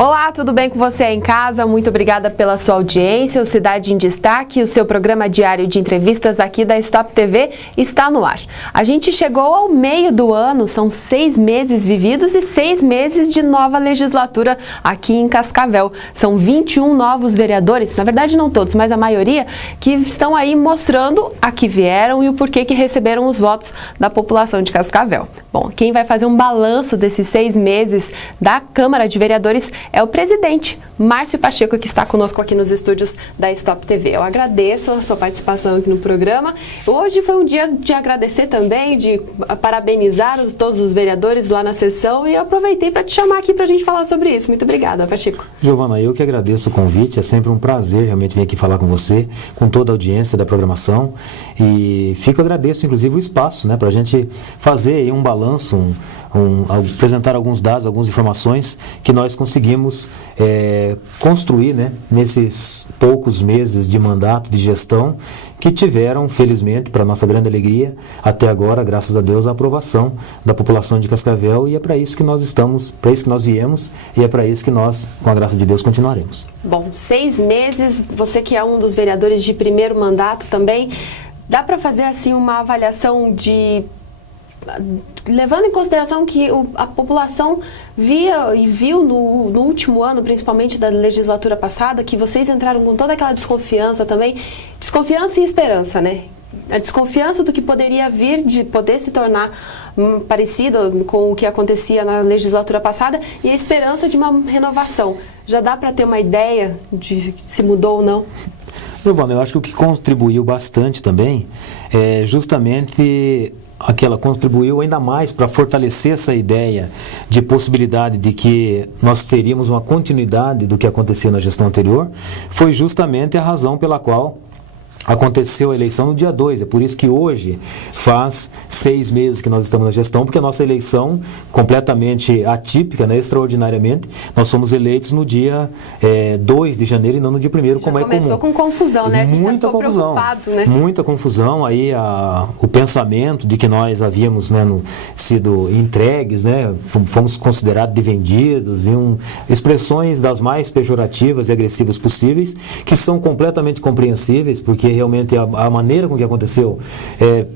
Olá, tudo bem com você aí em casa? Muito obrigada pela sua audiência. O Cidade em Destaque, o seu programa diário de entrevistas aqui da Stop TV, está no ar. A gente chegou ao meio do ano, são 6 meses vividos e 6 meses de nova legislatura aqui em Cascavel. São 21 novos vereadores, na verdade não todos, mas a maioria, que estão aí mostrando a que vieram e o porquê que receberam os votos da população de Cascavel. Bom, quem vai fazer um balanço desses 6 meses da Câmara de Vereadores é o presidente, Márcio Pacheco, que está conosco aqui nos estúdios da Stop TV. Eu agradeço a sua participação aqui no programa. Hoje foi um dia de agradecer também, de parabenizar todos os vereadores lá na sessão, e eu aproveitei para te chamar aqui para a gente falar sobre isso. Muito obrigada, Pacheco. Giovana, eu que agradeço o convite. É sempre um prazer realmente vir aqui falar com você, com toda a audiência da programação, e agradeço inclusive o espaço, né, para a gente fazer aí um balanço, apresentar alguns dados, algumas informações que nós conseguimos construir, né, nesses poucos meses de mandato, de gestão, que tiveram, felizmente, para nossa grande alegria, até agora, graças a Deus, a aprovação da população de Cascavel, e é para isso que nós estamos, para isso que nós viemos, e é para isso que nós, com a graça de Deus, continuaremos. Bom, 6 meses, você que é um dos vereadores de primeiro mandato também, dá para fazer assim uma avaliação de... levando em consideração que a população via e viu no último ano, principalmente da legislatura passada, que vocês entraram com toda aquela desconfiança também, desconfiança e esperança, né? A desconfiança do que poderia vir, de poder se tornar parecido com o que acontecia na legislatura passada, e a esperança de uma renovação. Já dá para ter uma ideia de se mudou ou não? Giovana, eu acho que o que contribuiu bastante também é justamente... contribuiu ainda mais para fortalecer essa ideia de possibilidade de que nós teríamos uma continuidade do que acontecia na gestão anterior, foi justamente a razão pela qual aconteceu a eleição no dia 2, é por isso que hoje faz 6 meses que nós estamos na gestão, porque a nossa eleição, completamente atípica, né, extraordinariamente, nós somos eleitos no dia 2 de janeiro e não no dia 1º, como é comum. Começou com confusão, né? A gente muita já ficou confusão, preocupado, né? Muita confusão, aí o pensamento de que nós havíamos, né, sido entregues, né, fomos considerados de vendidos, e expressões das mais pejorativas e agressivas possíveis, que são completamente compreensíveis, porque realmente a maneira com que aconteceu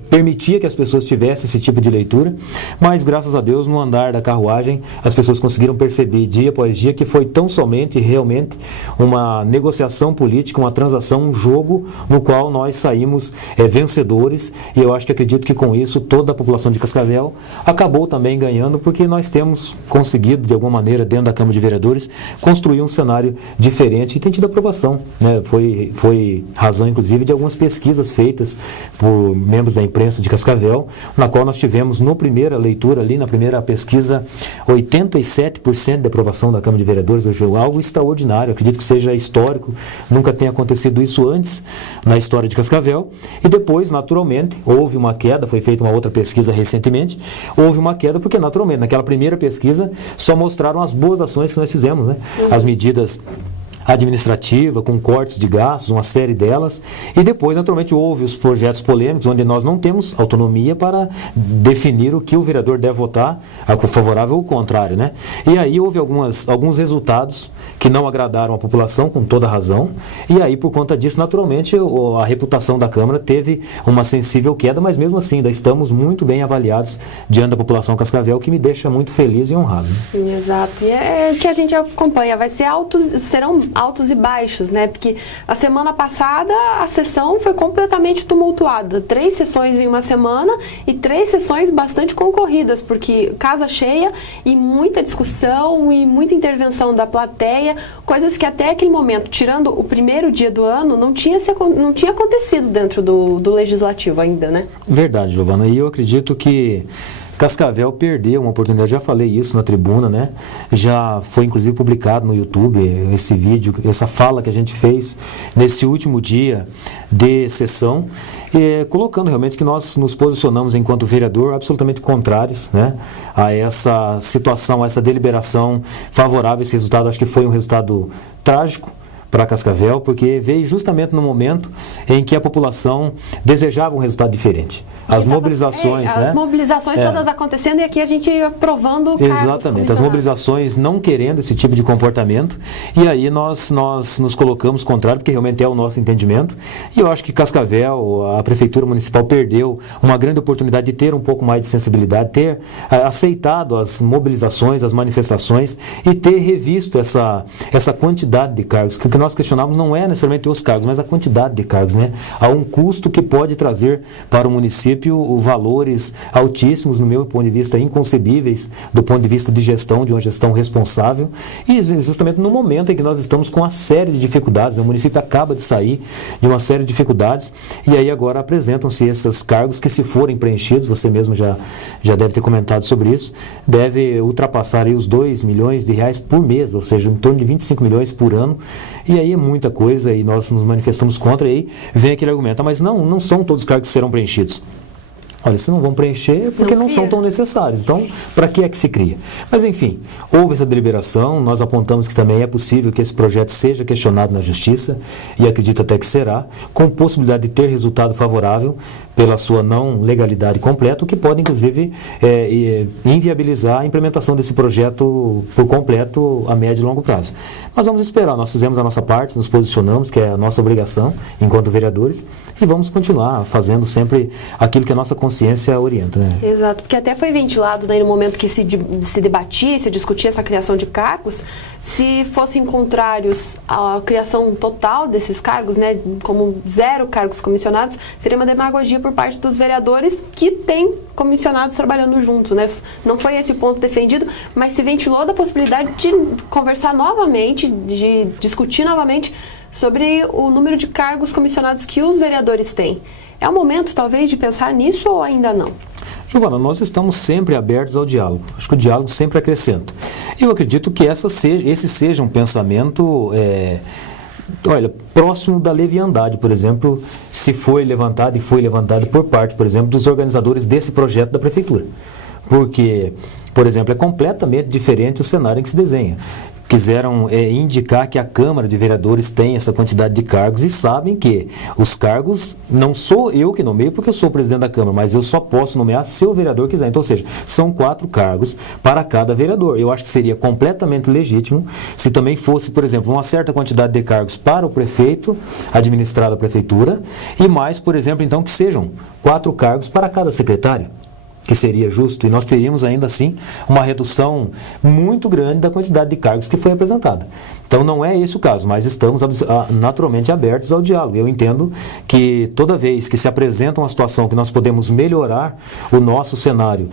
permitia que as pessoas tivessem esse tipo de leitura, mas graças a Deus, no andar da carruagem, as pessoas conseguiram perceber dia após dia que foi tão somente realmente uma negociação política, uma transação, um jogo no qual nós saímos vencedores, e eu acredito que com isso toda a população de Cascavel acabou também ganhando, porque nós temos conseguido de alguma maneira dentro da Câmara de Vereadores construir um cenário diferente e tem tido aprovação, né? Foi razão inclusive de algumas pesquisas feitas por membros da imprensa de Cascavel, na qual nós tivemos, na primeira leitura ali, na primeira pesquisa, 87% de aprovação da Câmara de Vereadores, algo extraordinário, acredito que seja histórico, nunca tenha acontecido isso antes na história de Cascavel, e depois, naturalmente, houve uma queda, foi feita uma outra pesquisa recentemente, houve uma queda porque, naturalmente, naquela primeira pesquisa, só mostraram as boas ações que nós fizemos, né? As medidas administrativa, com cortes de gastos, uma série delas, e depois, naturalmente, houve os projetos polêmicos, onde nós não temos autonomia para definir o que o vereador deve votar, favorável ou contrário, né? E aí houve alguns resultados que não agradaram a população, com toda razão, e aí, por conta disso, naturalmente, a reputação da Câmara teve uma sensível queda, mas mesmo assim, ainda estamos muito bem avaliados diante da população Cascavel, que me deixa muito feliz e honrado. Né? Exato, e é que a gente acompanha, serão altos e baixos, né? Porque a semana passada a sessão foi completamente tumultuada. 3 sessões em uma semana e 3 sessões bastante concorridas, porque casa cheia e muita discussão e muita intervenção da plateia, coisas que até aquele momento, tirando o primeiro dia do ano, não tinha acontecido dentro do Legislativo ainda, né? Verdade, Giovana. E eu acredito que Cascavel perdeu uma oportunidade, já falei isso na tribuna, né? Já foi inclusive publicado no YouTube esse vídeo, essa fala que a gente fez nesse último dia de sessão, colocando realmente que nós nos posicionamos enquanto vereador absolutamente contrários, né, a essa situação, a essa deliberação favorável a esse resultado. Acho que foi um resultado trágico para Cascavel, porque veio justamente no momento em que a população desejava um resultado diferente. As mobilizações... As mobilizações todas acontecendo e aqui a gente aprovando cargos. Exatamente, as mobilizações não querendo esse tipo de comportamento, e aí nós nos colocamos contrário, porque realmente é o nosso entendimento, e eu acho que Cascavel, a Prefeitura Municipal perdeu uma grande oportunidade de ter um pouco mais de sensibilidade, ter aceitado as mobilizações, as manifestações e ter revisto essa quantidade de cargos, que o que nós questionamos não é necessariamente os cargos, mas a quantidade de cargos, né? Há um custo que pode trazer para o município valores altíssimos, no meu ponto de vista, inconcebíveis, do ponto de vista de gestão, de uma gestão responsável, e justamente no momento em que nós estamos com uma série de dificuldades, o município acaba de sair de uma série de dificuldades, e aí agora apresentam-se esses cargos que, se forem preenchidos, você mesmo já deve ter comentado sobre isso, deve ultrapassar aí os 2 milhões de reais por mês, ou seja, em torno de 25 milhões por ano, e aí é muita coisa, e nós nos manifestamos contra, e aí vem aquele argumento, mas não são todos os cargos que serão preenchidos. Olha, se não vão preencher é porque não são tão necessários. Então, para que é que se cria? Mas, enfim, houve essa deliberação, nós apontamos que também é possível que esse projeto seja questionado na Justiça, e acredito até que será, com possibilidade de ter resultado favorável pela sua não legalidade completa, o que pode, inclusive, inviabilizar a implementação desse projeto por completo a médio e longo prazo. Mas vamos esperar, nós fizemos a nossa parte, nos posicionamos, que é a nossa obrigação enquanto vereadores, e vamos continuar fazendo sempre aquilo que a nossa consciência orienta, né? Exato, porque até foi ventilado daí no momento que se debatia, se discutia essa criação de cargos, se fossem contrários à criação total desses cargos, né, como 0 cargos comissionados, seria uma demagogia por parte dos vereadores que têm comissionados trabalhando juntos, né? Não foi esse o ponto defendido, mas se ventilou da possibilidade de conversar novamente, de discutir novamente sobre o número de cargos comissionados que os vereadores têm. É o momento, talvez, de pensar nisso ou ainda não? Giovana, nós estamos sempre abertos ao diálogo. Acho que o diálogo sempre acrescenta. Eu acredito que esse seja um pensamento, próximo da leviandade, por exemplo, se foi levantado por parte, por exemplo, dos organizadores desse projeto da Prefeitura. Porque, por exemplo, é completamente diferente o cenário em que se desenha. Quiseram indicar que a Câmara de Vereadores tem essa quantidade de cargos e sabem que os cargos não sou eu que nomeio porque eu sou o presidente da Câmara, mas eu só posso nomear se o vereador quiser. Então, ou seja, são 4 cargos para cada vereador. Eu acho que seria completamente legítimo se também fosse, por exemplo, uma certa quantidade de cargos para o prefeito, administrado a Prefeitura, e mais, por exemplo, então, que sejam 4 cargos para cada secretário, que seria justo, e nós teríamos ainda assim uma redução muito grande da quantidade de cargos que foi apresentada. Então não é esse o caso, mas estamos naturalmente abertos ao diálogo. Eu entendo que toda vez que se apresenta uma situação que nós podemos melhorar o nosso cenário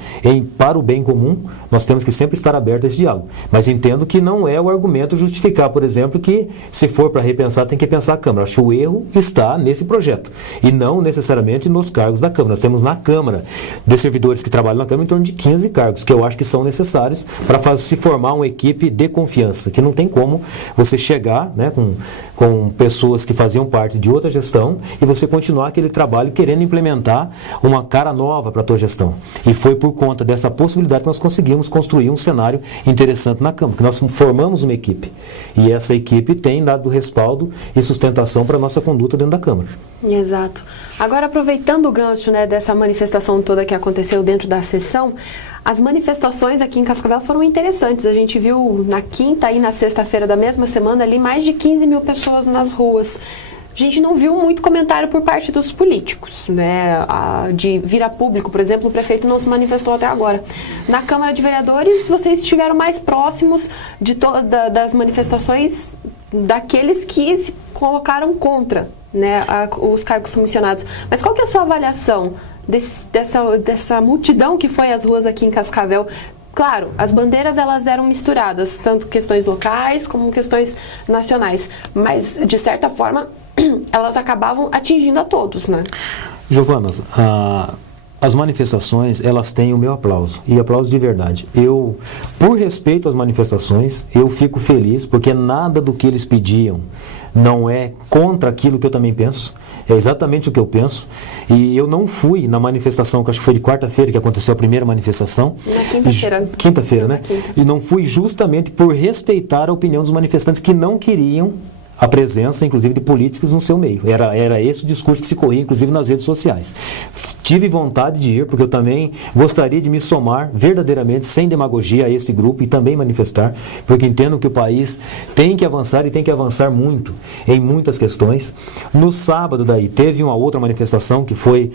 para o bem comum, nós temos que sempre estar abertos a esse diálogo. Mas entendo que não é o argumento justificar, por exemplo, que se for para repensar, tem que pensar a Câmara. Acho que o erro está nesse projeto e não necessariamente nos cargos da Câmara. Nós temos na Câmara de servidores que trabalham na Câmara em torno de 15 cargos, que eu acho que são necessários para se formar uma equipe de confiança, que não tem como você chegar, né, com pessoas que faziam parte de outra gestão e você continuar aquele trabalho querendo implementar uma cara nova para a tua gestão. E foi por conta dessa possibilidade que nós conseguimos construir um cenário interessante na Câmara, que nós formamos uma equipe. E essa equipe tem dado respaldo e sustentação para a nossa conduta dentro da Câmara. Exato. Agora, aproveitando o gancho, né, dessa manifestação toda que aconteceu dentro da sessão, as manifestações aqui em Cascavel foram interessantes. A gente viu na quinta e na sexta-feira da mesma semana ali mais de 15 mil pessoas nas ruas. A gente não viu muito comentário por parte dos políticos, né? De vir a público, por exemplo, o prefeito não se manifestou até agora. Na Câmara de Vereadores, vocês estiveram mais próximos das manifestações daqueles que se colocaram contra, né, os cargos comissionados. Mas qual que é a sua avaliação dessa multidão que foi às ruas aqui em Cascavel? Claro, as bandeiras elas eram misturadas, tanto questões locais como questões nacionais, mas de certa forma elas acabavam atingindo a todos, né? Giovana, as manifestações, elas têm o meu aplauso, e aplauso de verdade. Eu, por respeito às manifestações, eu fico feliz, porque nada do que eles pediam não é contra aquilo que eu também penso, é exatamente o que eu penso, e eu não fui na manifestação, que acho que foi de quarta-feira que aconteceu a primeira manifestação. Na quinta-feira. Quinta-feira, né? E não fui justamente por respeitar a opinião dos manifestantes que não queriam a presença, inclusive, de políticos no seu meio. Era esse o discurso que se corria, inclusive, nas redes sociais. Tive vontade de ir, porque eu também gostaria de me somar verdadeiramente, sem demagogia, a esse grupo e também manifestar, porque entendo que o país tem que avançar e tem que avançar muito em muitas questões. No sábado, daí, teve uma outra manifestação que foi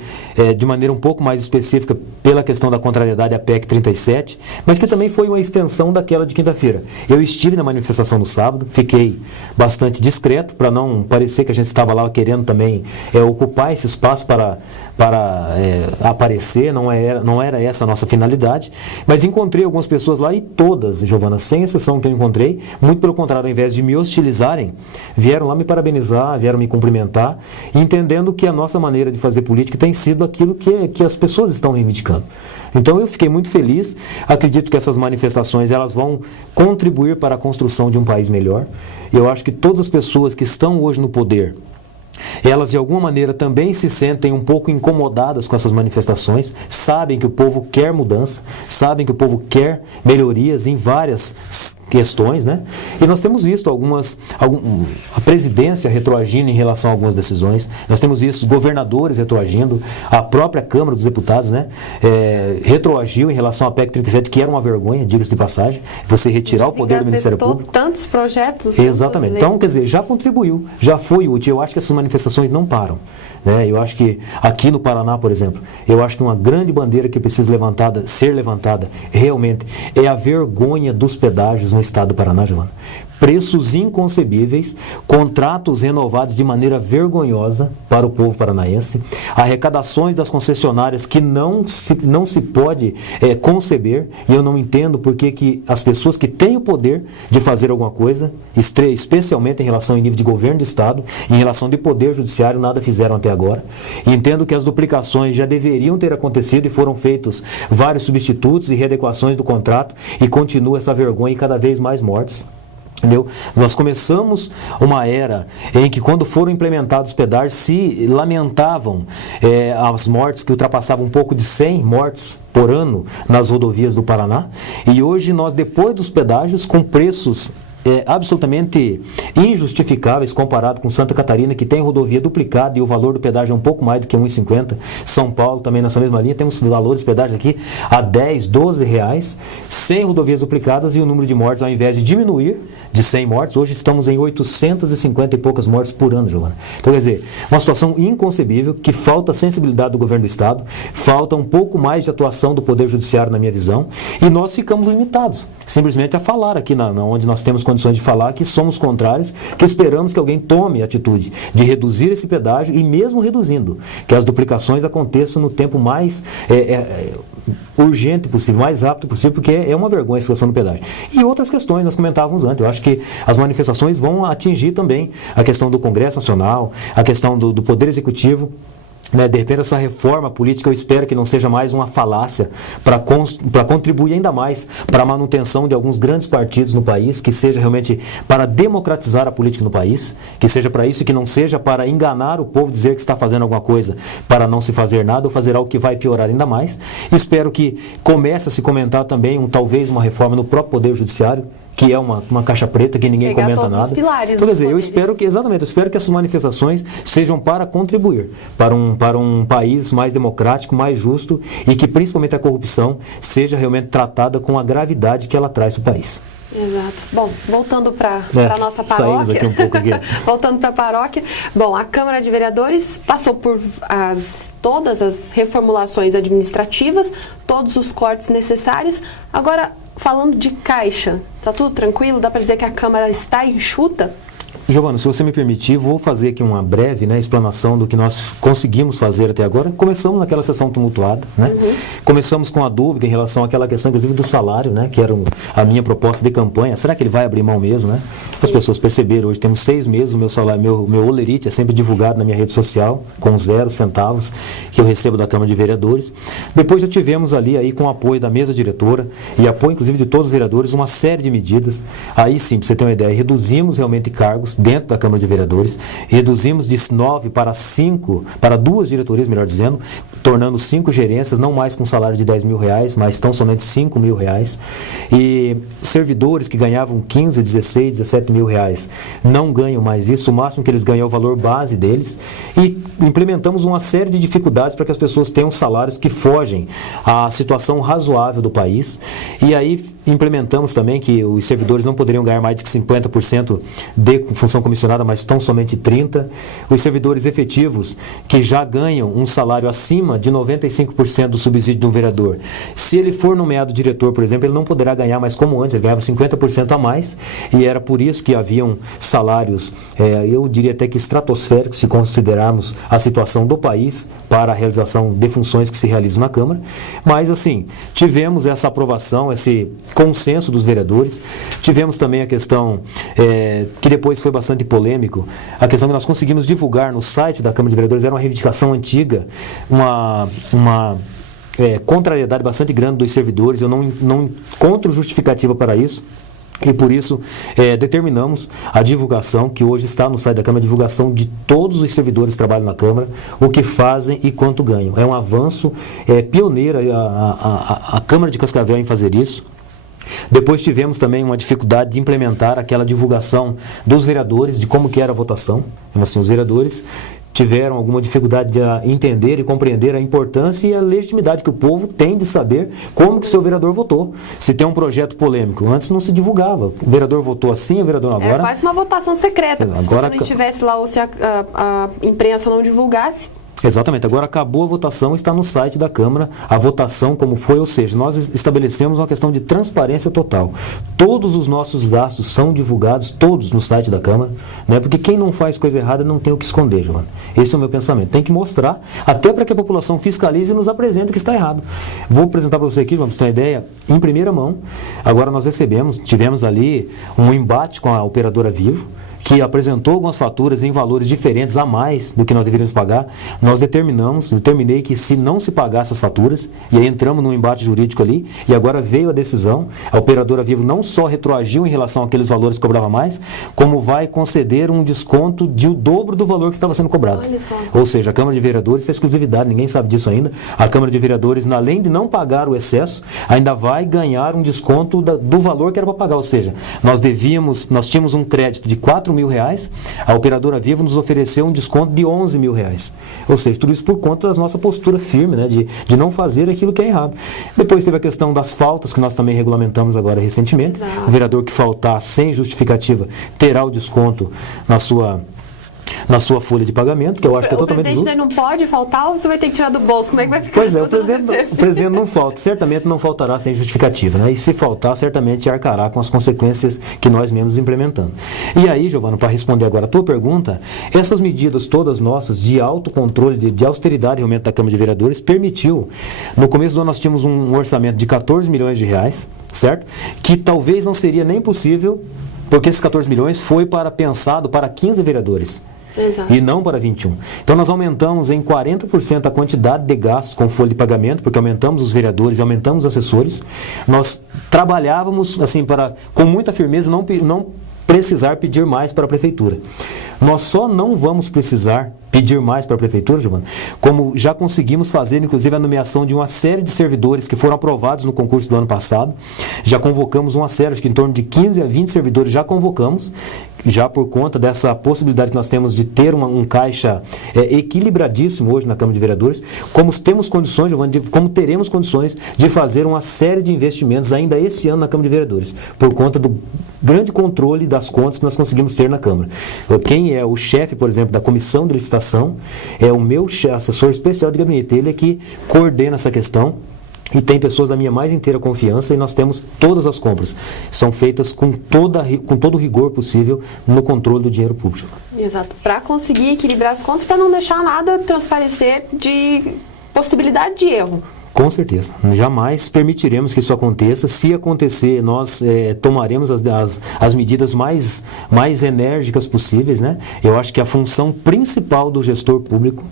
de maneira um pouco mais específica pela questão da contrariedade à PEC 37, mas que também foi uma extensão daquela de quinta-feira. Eu estive na manifestação no sábado, fiquei bastante discreto, para não parecer que a gente estava lá querendo também ocupar esse espaço para aparecer, não era essa a nossa finalidade, mas encontrei algumas pessoas lá e todas, Giovana, sem exceção que eu encontrei, muito pelo contrário, ao invés de me hostilizarem, vieram lá me parabenizar, vieram me cumprimentar, entendendo que a nossa maneira de fazer política tem sido aquilo que as pessoas estão reivindicando. Então eu fiquei muito feliz, acredito que essas manifestações elas vão contribuir para a construção de um país melhor. Eu acho que todas as pessoas que estão hoje no poder, elas de alguma maneira também se sentem um pouco incomodadas com essas manifestações, sabem que o povo quer mudança, sabem que o povo quer melhorias em várias questões, né? E nós temos visto a presidência retroagindo em relação a algumas decisões, nós temos visto governadores retroagindo, a própria Câmara dos Deputados, né? Retroagiu em relação à PEC 37, que era uma vergonha, diga-se de passagem, você retirar o poder do Ministério Público. Tantos projetos. Exatamente. Então, quer dizer, já contribuiu, já foi útil. Eu acho que essas manifestações não param, né? Eu acho que aqui no Paraná, por exemplo, eu acho que uma grande bandeira que precisa ser levantada realmente é a vergonha dos pedágios no estado do Paraná, Giovana. Preços inconcebíveis, contratos renovados de maneira vergonhosa para o povo paranaense, arrecadações das concessionárias que não se pode conceber, e eu não entendo porque que as pessoas que têm o poder de fazer alguma coisa, especialmente em relação ao nível de governo de estado, em relação de poder judiciário, nada fizeram até agora. Entendo que as duplicações já deveriam ter acontecido e foram feitos vários substitutos e readequações do contrato e continua essa vergonha e cada vez mais mortes. Entendeu? Nós começamos uma era em que, quando foram implementados os pedágios, se lamentavam as mortes que ultrapassavam um pouco de 100 mortes por ano nas rodovias do Paraná, e hoje nós, depois dos pedágios, com preços absolutamente injustificáveis comparado com Santa Catarina, que tem rodovia duplicada e o valor do pedágio é um pouco mais do que R$ 1,50. São Paulo também nessa mesma linha, temos valores de pedágio aqui a R$ 10, R$ 12, sem rodovias duplicadas, e o número de mortes, ao invés de diminuir de 100 mortes, hoje estamos em 850 e poucas mortes por ano, Giovana. Então, quer dizer, uma situação inconcebível, que falta sensibilidade do governo do estado, falta um pouco mais de atuação do Poder Judiciário, na minha visão, e nós ficamos limitados simplesmente a falar aqui onde nós temos condições de falar que somos contrários, que esperamos que alguém tome a atitude de reduzir esse pedágio, e mesmo reduzindo, que as duplicações aconteçam no tempo mais urgente possível, mais rápido possível, porque é uma vergonha a situação do pedágio. E outras questões, nós comentávamos antes, eu acho que as manifestações vão atingir também a questão do Congresso Nacional, a questão do Poder Executivo. De repente, essa reforma política, eu espero que não seja mais uma falácia para contribuir ainda mais para a manutenção de alguns grandes partidos no país, que seja realmente para democratizar a política no país, que seja para isso e que não seja para enganar o povo, dizer que está fazendo alguma coisa para não se fazer nada ou fazer algo que vai piorar ainda mais. Espero que comece a se comentar também talvez uma reforma no próprio Poder Judiciário, que é uma caixa preta que ninguém comenta nada. Então, quer dizer, eu espero que essas manifestações sejam para contribuir para um país mais democrático, mais justo, e que principalmente a corrupção seja realmente tratada com a gravidade que ela traz para o país. Exato. Bom, voltando para a nossa paróquia. Saímos aqui um pouco aqui. Voltando para a paróquia. Bom, a Câmara de Vereadores passou por todas as reformulações administrativas, todos os cortes necessários. Agora, falando de caixa, tá tudo tranquilo? Dá para dizer que a Câmara está enxuta? Giovana, se você me permitir, vou fazer aqui uma breve explanação do que nós conseguimos fazer até agora. Começamos naquela sessão tumultuada, Começamos com a dúvida em relação àquela questão, inclusive, do salário, que era a minha proposta de campanha. Será que ele vai abrir mão mesmo, As pessoas perceberam, hoje temos 6 meses, o meu salário, meu olerite é sempre divulgado na minha rede social, com 0 centavos que eu recebo da Câmara de Vereadores. Depois já tivemos ali, com o apoio da mesa diretora e apoio, inclusive, de todos os vereadores, uma série de medidas. Aí sim, para você ter uma ideia, reduzimos realmente cargos dentro da Câmara de Vereadores, reduzimos de 9 para 5, para 2 diretorias, melhor dizendo, tornando 5 gerências, não mais com salário de R$10 mil, mas tão somente R$5 mil. E servidores que ganhavam 15, 16, 17 R$ 7.000 não ganham mais isso, o máximo que eles ganham é o valor base deles, e implementamos uma série de dificuldades para que as pessoas tenham salários que fogem à situação razoável do país, e aí implementamos também que os servidores não poderiam ganhar mais de 50% de função comissionada, mas tão somente 30%. Os servidores efetivos que já ganham um salário acima de 95% do subsídio de um vereador, se ele for nomeado diretor, por exemplo, ele não poderá ganhar mais como antes, ele ganhava 50% a mais, e era por isso que haviam salários, eu diria até que estratosféricos, se considerarmos a situação do país para a realização de funções que se realizam na Câmara. Mas assim, tivemos essa aprovação, esse consenso dos vereadores. Tivemos também a questão, que depois foi bastante polêmico, a questão que nós conseguimos divulgar no site da Câmara de Vereadores, era uma reivindicação antiga, uma contrariedade bastante grande dos servidores. Eu não encontro justificativa para isso. E por isso determinamos a divulgação, que hoje está no site da Câmara, a divulgação de todos os servidores que trabalham na Câmara, o que fazem e quanto ganham. É um avanço, pioneira a Câmara de Cascavel em fazer isso. Depois tivemos também uma dificuldade de implementar aquela divulgação dos vereadores, de como que era a votação. Assim, os vereadores tiveram alguma dificuldade de entender e compreender a importância e a legitimidade que o povo tem de saber como que seu vereador votou. Se tem um projeto polêmico, antes não se divulgava. O vereador votou assim, o vereador agora... É quase uma votação secreta, agora, se você não estivesse lá ou se a imprensa não divulgasse... Exatamente. Agora acabou a votação, está no site da Câmara, a votação como foi, ou seja, nós estabelecemos uma questão de transparência total. Todos os nossos gastos são divulgados, todos no site da Câmara, né? Porque quem não faz coisa errada não tem o que esconder, Giovana. Esse é o meu pensamento. Tem que mostrar, até para que a população fiscalize e nos apresente o que está errado. Vou apresentar para você aqui, vamos ter uma ideia, em primeira mão. Agora nós tivemos ali um embate com a operadora Vivo, que apresentou algumas faturas em valores diferentes a mais do que nós deveríamos pagar. Nós determinei que se não se pagasse as faturas, e aí entramos num embate jurídico ali, e agora veio a decisão, a operadora Vivo não só retroagiu em relação àqueles valores que cobrava mais, como vai conceder um desconto de o dobro do valor que estava sendo cobrado. Olha só. Ou seja, a Câmara de Vereadores, isso é exclusividade, ninguém sabe disso ainda, a Câmara de Vereadores, além de não pagar o excesso, ainda vai ganhar um desconto do valor que era para pagar, ou seja, nós tínhamos um crédito de R$ 4.000, a operadora Vivo nos ofereceu um desconto de R$ 11.000. Ou seja, tudo isso por conta da nossa postura firme, né, de não fazer aquilo que é errado. Depois teve a questão das faltas, que nós também regulamentamos agora recentemente. Exato. O vereador que faltar sem justificativa terá o desconto na sua folha de pagamento, que eu acho que é totalmente justo. O presidente não pode faltar ou você vai ter que tirar do bolso? Como é que vai ficar? Pois é, o presidente não falta, certamente não faltará sem justificativa, né? E se faltar, certamente arcará com as consequências que nós mesmos implementamos. E aí, Giovana, para responder agora a tua pergunta, essas medidas todas nossas de autocontrole, de austeridade realmente da Câmara de Vereadores, permitiu, no começo do ano nós tínhamos um orçamento de R$ 14 milhões, certo? Que talvez não seria nem possível, porque esses 14 milhões foi pensado para 15 vereadores. Exato. E não para 21. Então nós aumentamos em 40% a quantidade de gastos com folha de pagamento, porque aumentamos os vereadores e aumentamos os assessores. Nós trabalhávamos assim com muita firmeza não precisar pedir mais para a Prefeitura. Nós só não vamos precisar pedir mais para a Prefeitura, Giovana, como já conseguimos fazer, inclusive, a nomeação de uma série de servidores que foram aprovados no concurso do ano passado. Já convocamos uma série, acho que em torno de 15 a 20 servidores já convocamos, já por conta dessa possibilidade que nós temos de ter um caixa equilibradíssimo hoje na Câmara de Vereadores, como temos condições, Giovana, como teremos condições de fazer uma série de investimentos ainda esse ano na Câmara de Vereadores, por conta do grande controle das contas que nós conseguimos ter na Câmara. Quem é o chefe, por exemplo, da comissão de licitação é o meu assessor especial de gabinete, ele é que coordena essa questão. E tem pessoas da minha mais inteira confiança, e nós temos todas as compras. São feitas com todo o rigor possível no controle do dinheiro público. Exato. Para conseguir equilibrar as contas, para não deixar nada transparecer de possibilidade de erro. Com certeza. Jamais permitiremos que isso aconteça. Se acontecer, nós tomaremos as medidas mais enérgicas possíveis, né? Eu acho que a função principal do gestor público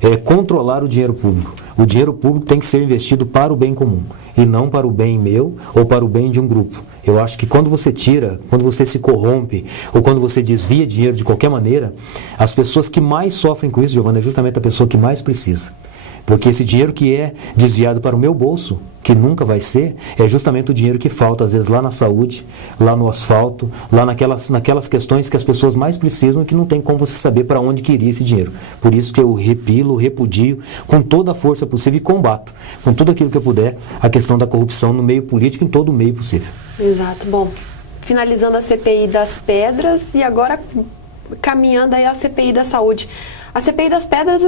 é controlar o dinheiro público. O dinheiro público tem que ser investido para o bem comum e não para o bem meu ou para o bem de um grupo. Eu acho que quando você se corrompe ou quando você desvia dinheiro de qualquer maneira, as pessoas que mais sofrem com isso, Giovana, é justamente a pessoa que mais precisa. porque esse dinheiro que é desviado para o meu bolso, que nunca vai ser, é justamente o dinheiro que falta, às vezes, lá na saúde, lá no asfalto, lá naquelas questões que as pessoas mais precisam e que não tem como você saber para onde que iria esse dinheiro. Por isso que eu repudio com toda a força possível e combato, com tudo aquilo que eu puder, a questão da corrupção no meio político, em todo o meio possível. Exato. Bom, finalizando a CPI das pedras e agora caminhando aí a CPI da saúde. A CPI das pedras,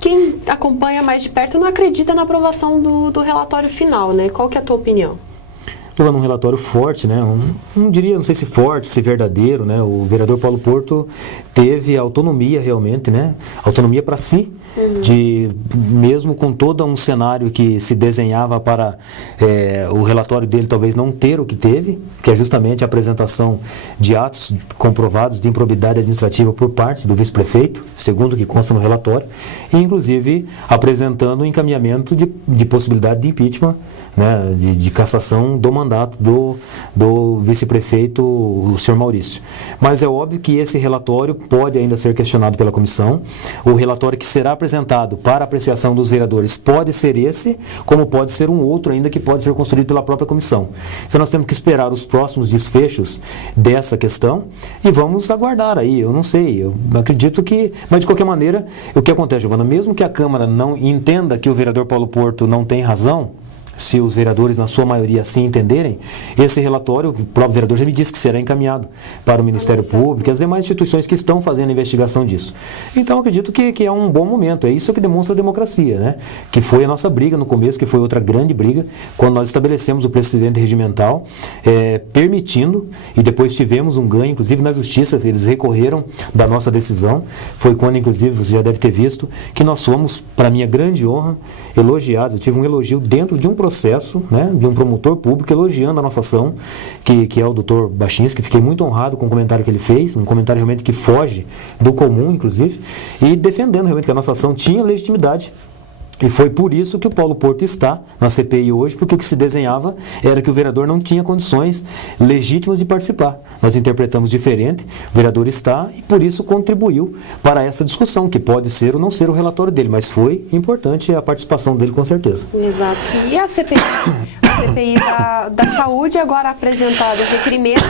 quem acompanha mais de perto não acredita na aprovação do relatório final, né? Qual que é a tua opinião? Levando um relatório forte, né? Não sei se forte, se verdadeiro, né? O vereador Paulo Porto teve autonomia realmente, né? Autonomia para si, mesmo com todo um cenário que se desenhava para o relatório dele talvez não ter o que teve, que é justamente a apresentação de atos comprovados de improbidade administrativa por parte do vice-prefeito, segundo o que consta no relatório, e inclusive apresentando o encaminhamento de possibilidade de impeachment, né? De cassação do mandato do vice-prefeito, o senhor Maurício. Mas é óbvio que esse relatório pode ainda ser questionado pela comissão. O relatório que será apresentado para apreciação dos vereadores pode ser esse, como pode ser um outro ainda que pode ser construído pela própria comissão. Então nós temos que esperar os próximos desfechos dessa questão e vamos aguardar aí. Eu não sei, eu acredito que... Mas de qualquer maneira, o que acontece, Giovana? Mesmo que a Câmara não entenda que o vereador Paulo Porto não tem razão, se os vereadores, na sua maioria, assim entenderem, esse relatório, o próprio vereador já me disse que será encaminhado para o Ministério Público e as demais instituições que estão fazendo a investigação disso. Então, acredito que é um bom momento. É isso que demonstra a democracia, né? Que foi a nossa briga no começo, que foi outra grande briga, quando nós estabelecemos o precedente regimental, permitindo, e depois tivemos um ganho, inclusive na Justiça, eles recorreram da nossa decisão. Foi quando, inclusive, você já deve ter visto, que nós fomos, para minha grande honra, elogiados. Eu tive um elogio dentro de um processo, né, de um promotor público elogiando a nossa ação, que é o Dr. Bachinski. Fiquei muito honrado com o comentário que ele fez, um comentário realmente que foge do comum, inclusive, e defendendo realmente que a nossa ação tinha legitimidade. E foi por isso que o Paulo Porto está na CPI hoje, porque o que se desenhava era que o vereador não tinha condições legítimas de participar. Nós interpretamos diferente, o vereador está e por isso contribuiu para essa discussão, que pode ser ou não ser o relatório dele, mas foi importante a participação dele com certeza. Exato. E a CPI? A CPI da saúde, agora apresentado o requerimento,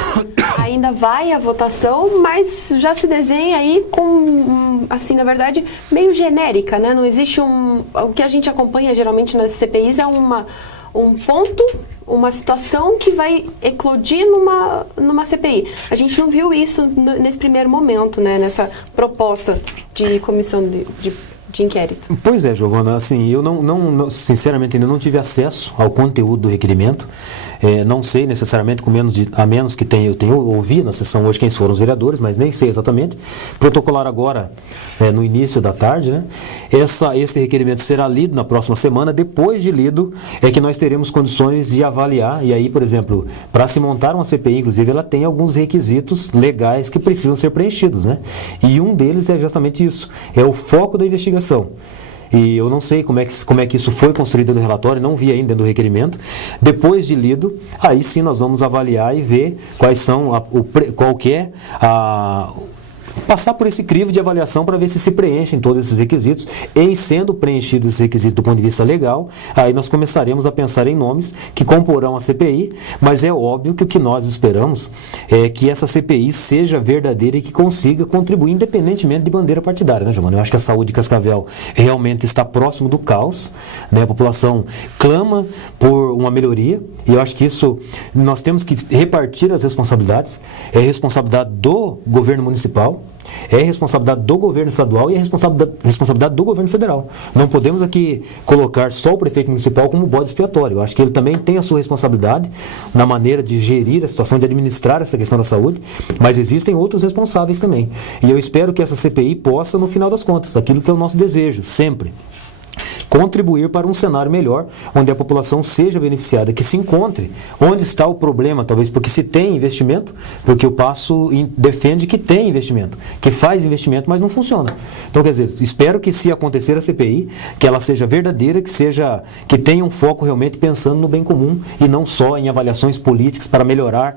ainda vai à votação, mas já se desenha aí com, assim, na verdade, meio genérica, né? Não existe o que a gente acompanha geralmente nas CPIs é um ponto, uma situação que vai eclodir numa CPI. A gente não viu isso nesse primeiro momento, né? Nessa proposta de comissão de inquérito. Pois é, Giovana, assim, eu sinceramente ainda não tive acesso ao conteúdo do requerimento. Não sei necessariamente, a menos que eu tenha ouvido na sessão hoje quem foram os vereadores, mas nem sei exatamente. Protocolar agora, no início da tarde, né? Esse requerimento será lido na próxima semana. Depois de lido, é que nós teremos condições de avaliar. E aí, por exemplo, para se montar uma CPI, inclusive, ela tem alguns requisitos legais que precisam ser preenchidos, né? E um deles é justamente isso, é o foco da investigação. E eu não sei como é que isso foi construído no relatório, não vi ainda dentro do requerimento. Depois de lido, aí sim nós vamos avaliar e ver quais são, passar por esse crivo de avaliação para ver se preenchem todos esses requisitos. E sendo preenchidos esses requisitos do ponto de vista legal, aí nós começaremos a pensar em nomes que comporão a CPI, mas é óbvio que o que nós esperamos é que essa CPI seja verdadeira e que consiga contribuir independentemente de bandeira partidária, né, Giovana? Eu acho que a saúde de Cascavel realmente está próximo do caos, né? A população clama por uma melhoria e eu acho que isso, nós temos que repartir as responsabilidades. É responsabilidade do governo municipal, é responsabilidade do governo estadual e é responsabilidade do governo federal. Não podemos aqui colocar só o prefeito municipal como bode expiatório. Eu acho que ele também tem a sua responsabilidade na maneira de gerir a situação, de administrar essa questão da saúde, mas existem outros responsáveis também. E eu espero que essa CPI possa, no final das contas, aquilo que é o nosso desejo, sempre, contribuir para um cenário melhor, onde a população seja beneficiada, que se encontre onde está o problema, talvez porque se tem investimento, porque o Passo defende que tem investimento, que faz investimento, mas não funciona. Então, quer dizer, espero que se acontecer a CPI, que ela seja verdadeira, que tenha um foco realmente pensando no bem comum e não só em avaliações políticas para melhorar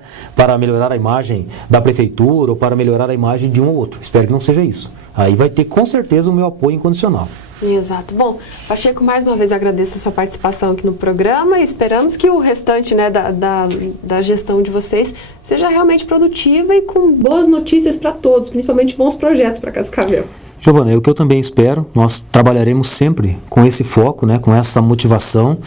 a imagem da prefeitura ou para melhorar a imagem de um ou outro. Espero que não seja isso. aí vai ter com certeza o meu apoio incondicional. Exato. Bom, Pacheco, mais uma vez agradeço a sua participação aqui no programa e esperamos que o restante, né, da gestão de vocês seja realmente produtiva e com boas notícias para todos, principalmente bons projetos para Cascavel. Giovana, é o que eu também espero. Nós trabalharemos sempre com esse foco, né, com essa motivação,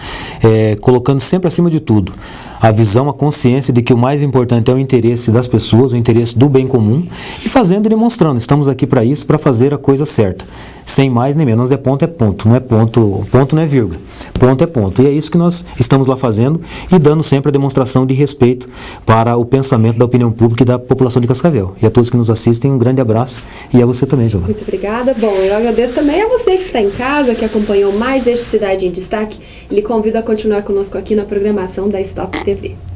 colocando sempre acima de tudo a visão, a consciência de que o mais importante é o interesse das pessoas, o interesse do bem comum, e fazendo e demonstrando. Estamos aqui para isso, para fazer a coisa certa. Sem mais nem menos, é ponto, não é ponto não é vírgula. Ponto é ponto. E é isso que nós estamos lá fazendo e dando sempre a demonstração de respeito para o pensamento da opinião pública e da população de Cascavel. E a todos que nos assistem, um grande abraço e a você também, Giovana. Muito obrigada. Bom, eu agradeço também a você que está em casa, que acompanhou mais este Cidade em Destaque. E lhe convido a continuar conosco aqui na programação da Stop TV.